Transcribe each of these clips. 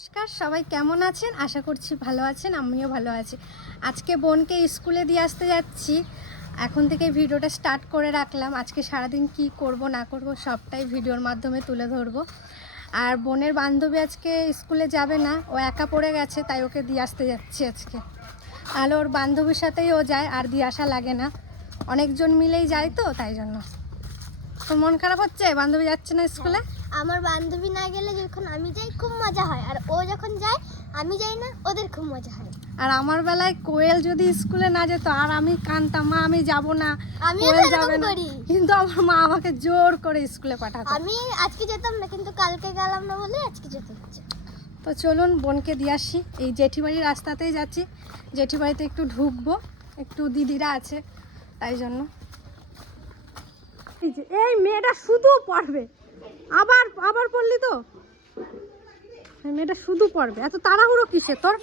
নমস্কার, সবাই কেমন আছেন? আশা করছি ভালো আছেন, আমিও ভালো আছি। আজকে বোনকে স্কুলে দিয়ে আসতে যাচ্ছি। এখন থেকে ভিডিওটা স্টার্ট করে রাখলাম। আজকে সারাদিন কি করব না করব সবটাই ভিডিওর মাধ্যমে তুলে ধরবো। আর বোনের বান্ধবী আজকে স্কুলে যাবে না, ও একা পড়ে গেছে, তাই ওকে দিয়ে আসতে যাচ্ছি আজকে। তাহলে ওর বান্ধবীর সাথেই ও যায়, আর দিয়ে আসা লাগে না, অনেকজন মিলেই যায় তো, তাই জন্য। তো মন খারাপ হচ্ছে বান্ধবী যাচ্ছে না স্কুলে? আমার বান্ধবী না গেলে যখন আমি যাই খুব মজা হয়, আর ও যখন যায় আমি যাই না, ওদের খুব মজা হয়। আর আমার বেলায় কোয়েল যদি স্কুলে না যেত আর আমি কানতাম, মা আমি যাব না, আমিও কোয়েল তো যাবে এরকম না। করি। কিন্তু আমার মা আমাকে জোর করে স্কুলে পাঠাতো। আমি আজকে যেতাম না, কিন্তু কালকে গেলাম না বলে আজকে যেতে হচ্ছে। তো চলুন বোনকে দিয়ে আসি। এই জেঠিবাড়ির রাস্তাতেই যাচ্ছি, জেঠিবাড়িতে একটু ঢুকবো, একটু দিদিরা আছে তাই জন্য। এই মেয়েটা শুধু পড়বে, আবার আবার পড়লি তো? এই মেয়েটা শুধু পড়বে, এত তাড়াহুড়ো কিসে তোর?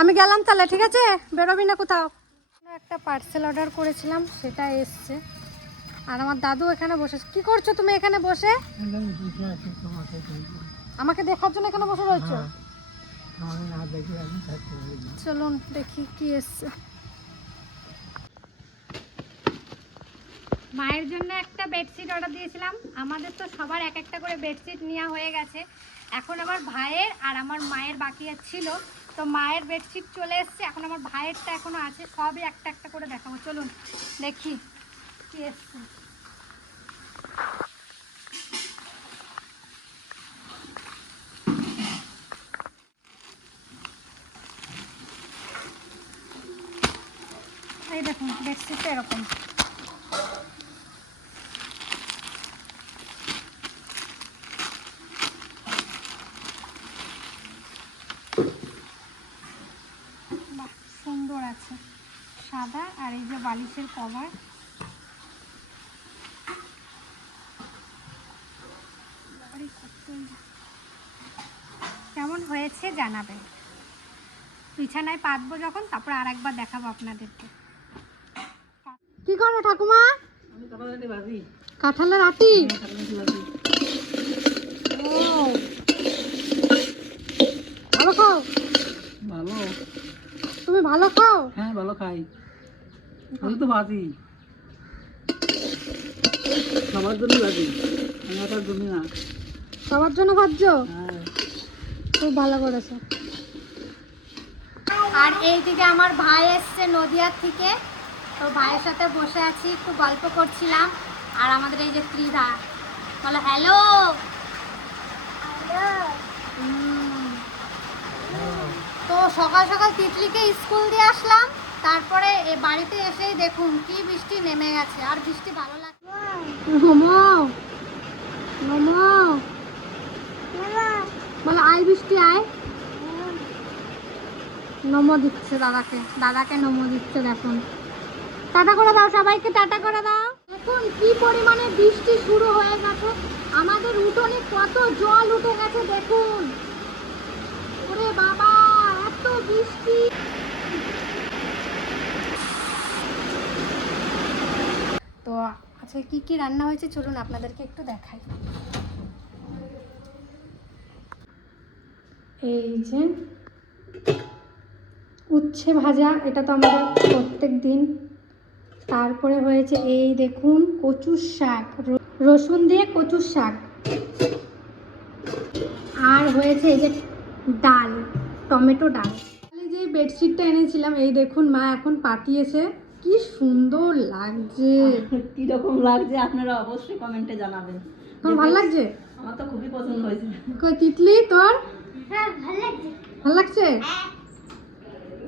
আমি গেলাম তাহলে, ঠিক আছে? বেরোবি না কোথাও। একটা পার্সেল অর্ডার করেছিলাম, সেটা এসছে। আর আমার দাদু এখানে বসে। কি করছো তুমি এখানে বসে? আমাকে দেখার জন্য এখানে বসে রয়েছো? চলুন দেখি কি এসছে। মায়ের জন্য একটা বেডশিট অর্ডার দিয়েছিলাম। আমাদের তো সবার এক একটা করে বেডশিট নেওয়া হয়ে গেছে। এখন আমার ভাইয়ের আর আমার মায়ের বাকি ছিল। তো মায়ের বেডশিট চলে এসছে, এখন আমার ভাইয়েরটা এখনো আছে। সবই একটা একটা করে দেখাবো, চলুন দেখি কি এসছে। এই দেখুন বেডশিটটা এরকম। বাহ, সুন্দর আছে, সাদা। আর এই যে বালিশের কভার, কেমন হয়েছে জানাবেন। বিছানায় পাতবো যখন, তারপর আর একবার দেখাবো আপনাদেরকে। কি করো ঠাকুমা? কাঁঠালের আটি। ও, ভালো খাও? ভালো। তুমি ভালো খাও? হ্যাঁ ভালো খাই, আমি তো ভাজি সবার জন্য ভাজি, আমি একার জন্য না। সবার জন্য ভাজছো? হ্যাঁ। খুব ভালো করেছো। আর এইদিকে আমার ভাই এসছে নদিয়ার থেকে, তো ভাইয়ের সাথে বসে আছি, একটু গল্প করছিলাম। আর আমাদের এই যে ত্রিধা, বলো হ্যালো। তো সকাল সকাল তিতলিকে স্কুল দিয়ে আসলাম, তারপরে এ বাড়িতে এসেই দেখুন কি বৃষ্টি নেমে গেছে। আর বৃষ্টি ভালো লাগছে। বলো আয় বৃষ্টি আয়। নমো দিচ্ছে দাদাকে, দাদাকে নমো দিচ্ছে। দেখুন, টাটা করে দাও সবাইকে, টাটা করে দাও। দেখুন কি পরিমাণে বৃষ্টি শুরু হয়ে গেছে, আমাদের উঠোনে কত জল উঠে গেছে দেখুন। ওরে বাবা, এত বৃষ্টি। তো আচ্ছা, কি কি রান্না হয়েছে চলুন আপনাদেরকে একটু দেখাই। এই যে উচ্ছে ভাজা, এটা তো আমাদের প্রত্যেক দিন। তারপরে হয়েছে এই দেখুন কচুর শাক, রসুন দিয়ে কচুর শাক। আর হয়েছে এই যে ডাল, টমেটো ডাল। যে বেডশিটটা এনেছিলাম, এই দেখুন মা এখন পাতিয়েছে, কি সুন্দর লাগছে। কিরকম লাগছে আপনারা অবশ্যই কমেন্টে জানাবেন। তোর ভালো লাগছে? আমার তো খুবই পছন্দ হয়েছে। কই তিতলি তোর হ্যাঁ, ভালো লাগছে। ভালো লাগছে?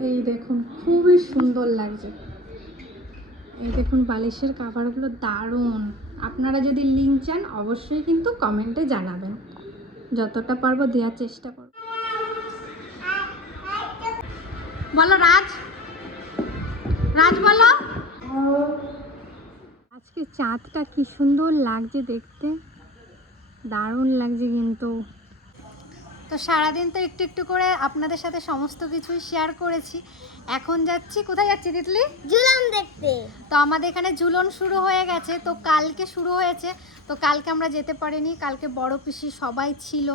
এই দেখুন খুবই সুন্দর লাগছে। এই দেখুন বালিশের কাভারগুলো দারুণ। আপনারা যদি লিঙ্ক চান অবশ্যই কিন্তু কমেন্টে জানাবেন, যতটা পারবো দেওয়ার চেষ্টা করব। বলো রাজ, রাজ বলো। আজকে চাঁদটা কি সুন্দর লাগছে দেখতে, দারুণ লাগছে কিন্তু। তো সারাদিন তো একটু একটু করে আপনাদের সাথে সমস্ত কিছুই শেয়ার করেছি। এখন যাচ্ছি, কোথায় যাচ্ছি তিতলি? ঝুলন দেখতে। তো আমাদের এখানে ঝুলন শুরু হয়ে গেছে, তো কালকে শুরু হয়েছে। তো কালকে আমরা যেতে পারিনি, কালকে বড় পিসি সবাই ছিল।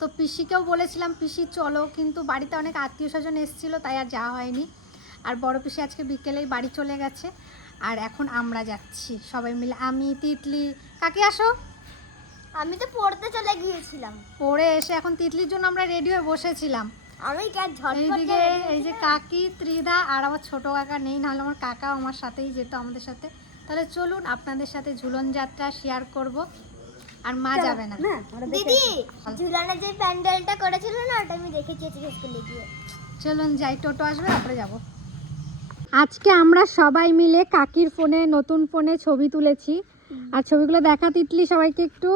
তো পিসিকেও বলেছিলাম পিসি চলো, কিন্তু বাড়িতে অনেক আত্মীয় স্বজন এসেছিলো, তাই আর যাওয়া হয়নি। আর বড় পিসি আজকে বিকেলেই বাড়ি চলে গেছে। আর এখন আমরা যাচ্ছি সবাই মিলে, আমি তিতলি। কাকি আসো। আমি তো পড়তে চলে গিয়েছিলাম। পড়ে এসে এখন তিতলির জন্য আমরা রেডি হয়ে বসেছিলাম। আমি কাজ ঝটপট এইদিকে এই যে কাকি, ত্রিধা আর আমার ছোট কাকা নেই, নাহলে আমার কাকা আমার সাথেই যেত আমাদের সাথে। তাহলে চলুন আপনাদের সাথে ঝুলন যাত্রা শেয়ার করব। আর মা যাবে না। দিদি ঝুলানের যে প্যান্ডেলটা করেছিল না, ওটা আমি দেখেছি আজকে স্কুলে গিয়ে। চলুন যাই, টোটো আসবে তারপরে যাব। আজকে আমরা সবাই মিলে কাকির ফোনে, নতুন ফোনে ছবি তুলেছি। আর ছবিগুলো দেখা তিতলি সবাইকে একটু।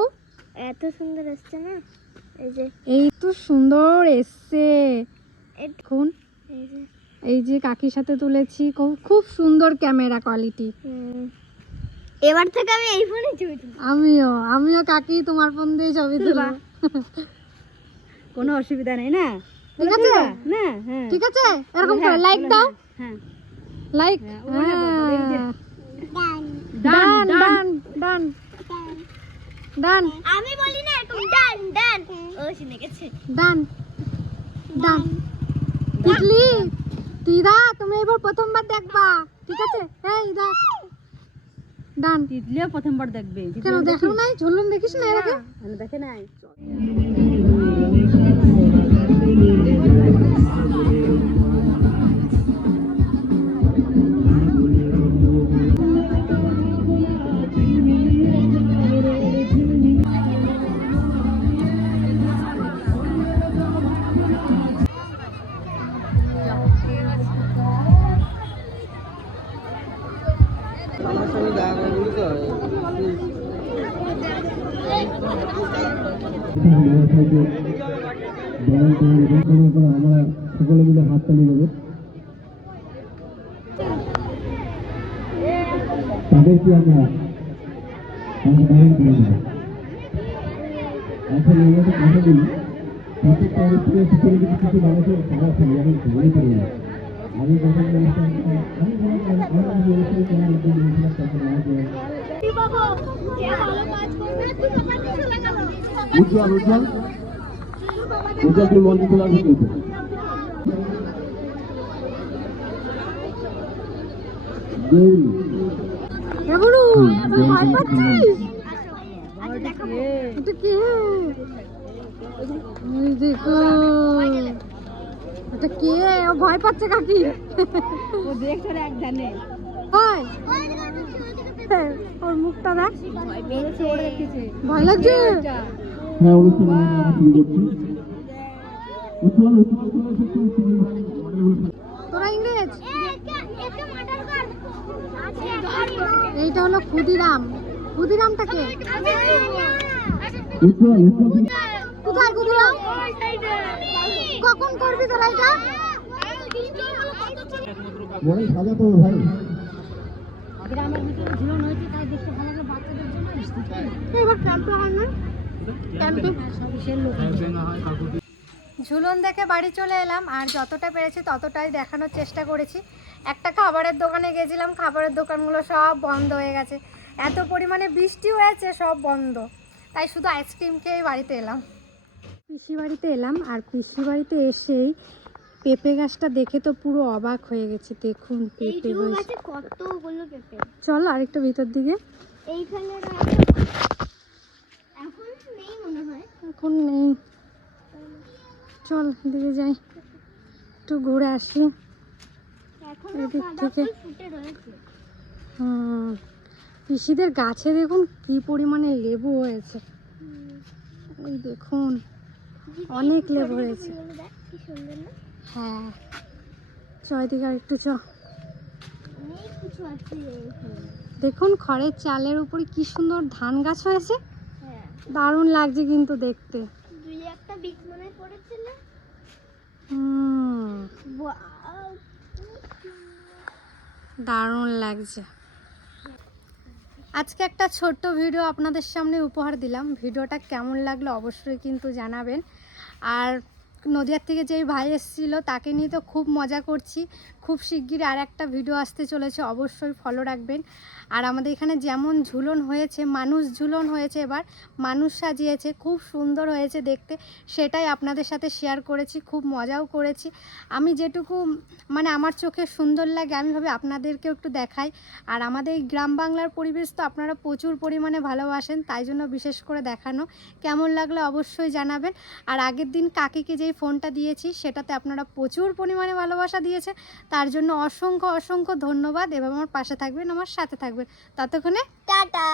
এত সুন্দর এসছে না, এই যে এই তো সুন্দর এসছে। এখন এই যে এই যে কাকির সাথে তুলেছি, খুব সুন্দর ক্যামেরা কোয়ালিটি। এবার থেকে আমি এই ফোনে ছবি তুলি। আমিও কাকি তোমার ফোন দিয়ে ছবি তুলবা। কোনো অসুবিধা নেই না? ঠিক আছে না? হ্যাঁ ঠিক আছে, এরকম করে লাইক দাও, হ্যাঁ লাইক। ডান ডান ডান ডান ডান আমি বলি না এরকম ডান ডান, ও শুনে গেছে। ডান ডান। তিতলি, তিদা তুমি এবার প্রথমবার দেখবা, ঠিক আছে? এই দেখ, ডান। তিতলিও প্রথমবার দেখবে। কেন দেখো নাই? ঝুলন দেখিস না এর আগে? দেখে নাই। আমরা সকলে মিলে হাততালি দেবো। তাদেরকে আমরা এখন আমরা তো কথা বলি, প্রত্যেকটা অনুষ্ঠানের ভিতরে যদি কিছু মানুষের তারা থাকে, এখন মনে করি না। আমি যখন অনুষ্ঠান উজ্জ্বল উজ্জ্বল উজ্জ্বল তুমি মন্দির খোলার ভিতরে এবড়ু তুই ভয় পাচ্ছিস? এটা কি? এই দেখো, এটা কে? ও ভয় পাচ্ছে কাকি। ও দেখছে এক জানে। ওই ওর মুখটা দেখ, ভয় পেয়েছে, ওরে দেখেছে। ভয় লাগছে। হ্যাঁ অনুষ্ঠান আমরা শুরু করছি। উজ্জ্বল তোরা ইংরেজ। একটা মার্ডার কর। এইটা হলো ক্ষুদিরাম। ক্ষুদিরামটাকে উজ্জ্বল উজ্জ্বল কোথায়? ক্ষুদিরাম কখন করবি তোরা এটা? বড় সাজাতে হবে ভাই। গ্রামের ভিতরে ঝুলন হয়েছে, তাই দেখতে ভালো লাগে বাচ্চাদের জন্য। এবার ক্যাম্পে হয় না? ক্যাম্পে ঝুলন দেখে বাড়ি চলে এলাম। আর যতটা পেরেছি ততটাই দেখানোর চেষ্টা করেছি। একটা খাবারের দোকানে গেছিলাম, খাবারের দোকানগুলো সব বন্ধ হয়ে গেছে। এত পরিমাণে বৃষ্টি হয়েছে, সব বন্ধ। তাই শুধু আইসক্রিম খেয়েই বাড়িতে এলাম। পিসি বাড়িতে এলাম, আর পিসি বাড়িতে এসেই পেঁপে গাছটা দেখে তো পুরো অবাক হয়ে গেছে। দেখুন পেঁপে গাছ, গাছে কতগুলো পেঁপে। চল আরেকটু ভিতর দিকে। এইখানে এখন নেই মনে হয়। এখন নেই, চল দিকে যাই, একটু ঘুরে আসি এখন এদিক সাদা থেকে। ফুল ফুটে রয়েছে। পিসিদের গাছে দেখুন কি পরিমাণে লেবু হয়েছে। ওই দেখুন অনেক লেবু হয়েছে। দেখ কি সুন্দর না, হ্যাঁ, দিকে আর একটু চ। অনেক কিছু আছে এখানে। দেখুন খড়ের চালের উপরে কি সুন্দর ধান গাছ হয়েছে, হ্যাঁ, দারুণ লাগছে কিন্তু দেখতে। দুই একটা বীজ মনে পড়েছিল। দারুণ লাগছে। আজকে একটা ছোট্ট ভিডিও আপনাদের সামনে উপহার দিলাম। ভিডিওটা কেমন লাগলো অবশ্যই কিন্তু জানাবেন। আর নদিয়ার থেকে যেই ভাই এসেছিলো তাকে নিয়ে তো খুব মজা করছি। খুব শিগগিরই আর একটা ভিডিও আসতে চলেছে, অবশ্যই ফলো রাখবেন। আর আমাদের এখানে যেমন ঝুলন হয়েছে, মানুষ ঝুলন হয়েছে, এবার মানুষ সাজিয়েছে, খুব সুন্দর হয়েছে দেখতে, সেটাই আপনাদের সাথে শেয়ার করেছি। খুব মজাও করেছি। আমি যেটুকু মানে আমার চোখে সুন্দর লাগে আমি ভাবে আপনাদেরকেও একটু দেখাই। আর আমাদের এই গ্রাম বাংলার পরিবেশ তো আপনারা প্রচুর পরিমাণে ভালোবাসেন, তাই জন্য বিশেষ করে দেখানো। কেমন লাগলো অবশ্যই জানাবেন। আর আগের দিন কাকিকে যেই ফোনটা দিয়েছি সেটাতে আপনারা প্রচুর পরিমাণে ভালোবাসা দিয়েছে, তার জন্য অসংখ্য অসংখ্য ধন্যবাদ। এবার আমার পাশে থাকবেন, আমার সাথে থাকবেন। ততক্ষণে টাটা।